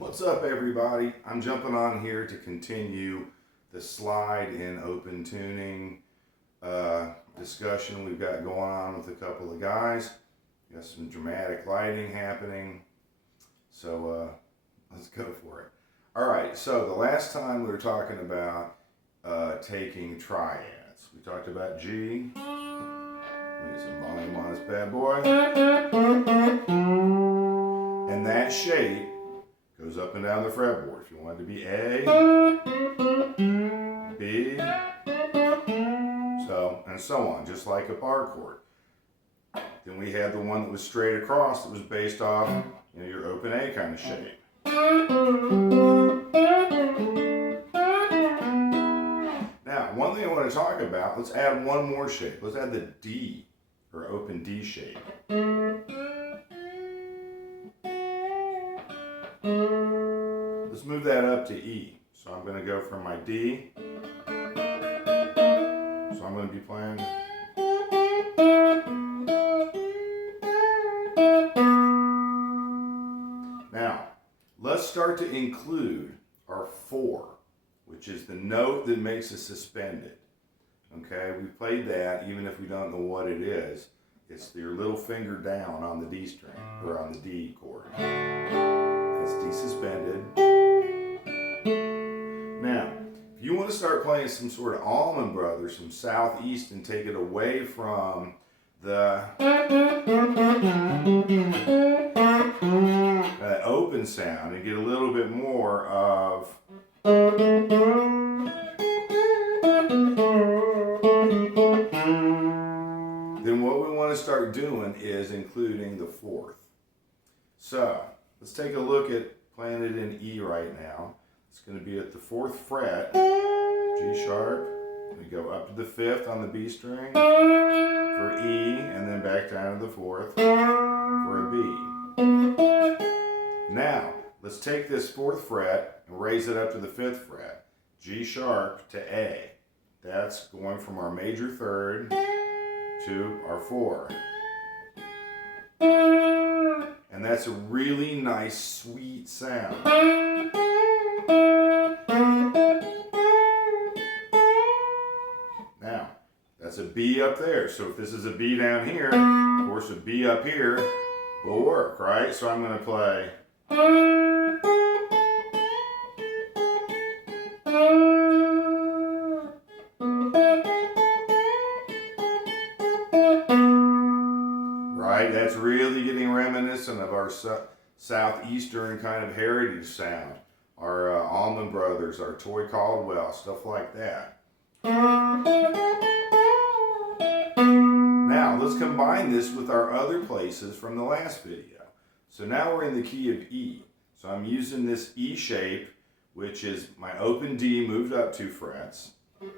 What's up, everybody? I'm jumping on here to continue the slide in open tuning discussion we've got going on with a couple of guys. Got some dramatic lighting happening, so let's go for it. All right, so the last time we were talking about taking triads. We talked about G. Let me get some volume on this bad boy. And that shape goes up and down the fretboard. If you want it to be A, B, so, and so on, just like a bar chord. Then we had the one that was straight across that was based off, your open A kind of shape. Now, one thing I want to talk about, let's add one more shape. Let's add the D, or open D shape. Let's move that up to E. So I'm going to go from my D. So I'm going to be playing. Now, let's start to include our 4, which is the note that makes us suspended. Okay, we played that even if we don't know what it is. It's your little finger down on the D string, or on the D chord. That's D suspended. Now, if you want to start playing some sort of Allman Brothers, some Southeast, and take it away from the open sound and get a little bit more of then what we want to start doing is including the 4th. So, let's take a look at playing it in E right now. It's going to be at the 4th fret, G sharp. We go up to the 5th on the B string for E, and then back down to the 4th for a B. Now, let's take this 4th fret and raise it up to the 5th fret, G sharp to A. That's going from our major 3rd to our 4. And that's a really nice, sweet sound. Now, that's a B up there. So if this is a B down here, of course a B up here will work, right? So I'm going to play. Right? That's really getting reminiscent of our Southeastern kind of heritage sound. Our Allman Brothers, our Toy Caldwell, stuff like that. Now, let's combine this with our other places from the last video. So now we're in the key of E. So I'm using this E shape, which is my open D moved up 2 frets.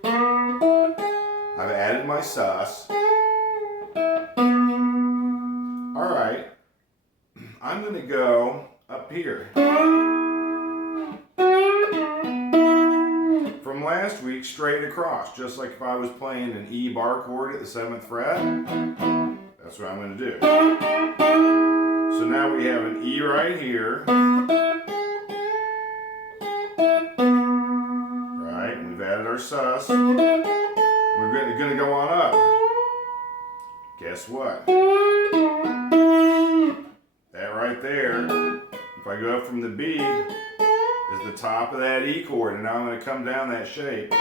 I've added my sus. All right, I'm going to go up here. From last week, straight across, just like if I was playing an E bar chord at the 7th fret. That's what I'm going to do. So now we have an E right here. Right, and we've added our sus. We're going to go on up. Guess what? That right there, if I go up from the B, is the top of that E chord, and now I'm going to come down that shape.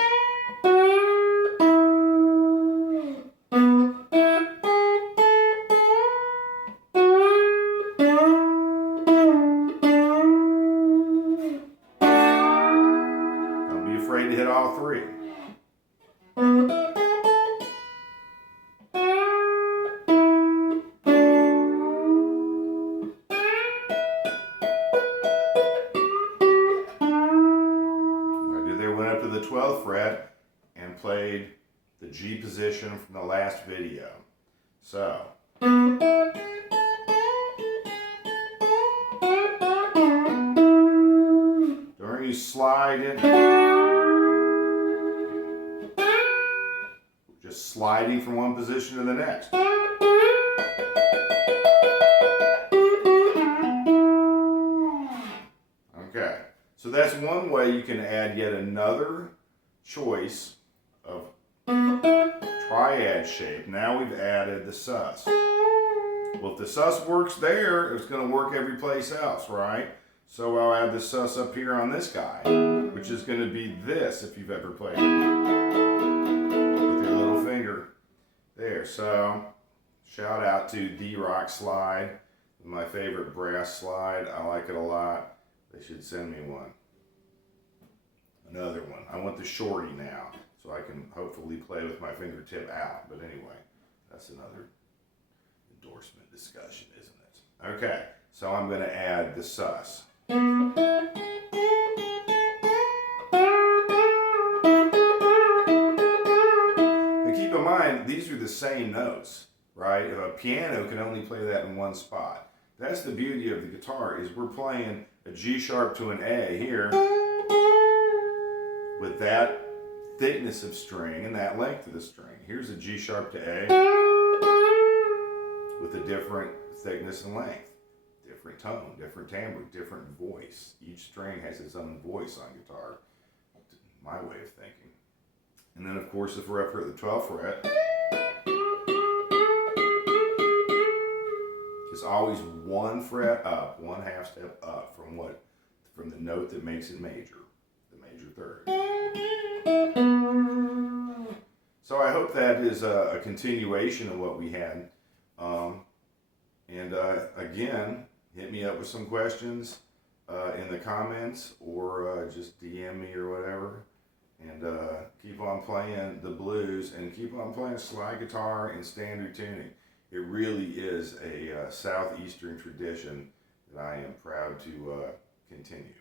Don't be afraid to hit all 3. Went up to the 12th fret and played the G position from the last video. So, during you slide in, just sliding from one position to the next. Okay, so that's one way you can add yet another choice of triad shape. Now we've added the sus. Well, if the sus works there, it's going to work every place else, right? So I'll add the sus up here on this guy, which is going to be this if you've ever played it with your little finger. There, so shout out to D-Rock Slide, my favorite brass slide. I like it a lot. They should send me one. Another one. I want the shorty now, so I can hopefully play with my fingertip out. But anyway, that's another endorsement discussion, isn't it? Okay, so I'm going to add the sus. And keep in mind, these are the same notes, right? A piano can only play that in one spot. That's the beauty of the guitar, is we're playing a G sharp to an A here with that thickness of string and that length of the string. Here's a G sharp to A with a different thickness and length, different tone, different timbre, different voice. Each string has its own voice on guitar, my way of thinking. And then of course if we're up here at the 12th fret, it's always one fret up, one half step up from the note that makes it major, the major third. So I hope that is a continuation of what we had. Again, hit me up with some questions in the comments, or just DM me or whatever. And keep on playing the blues and keep on playing slide guitar in standard tuning. It really is a southeastern tradition that I am proud to continue.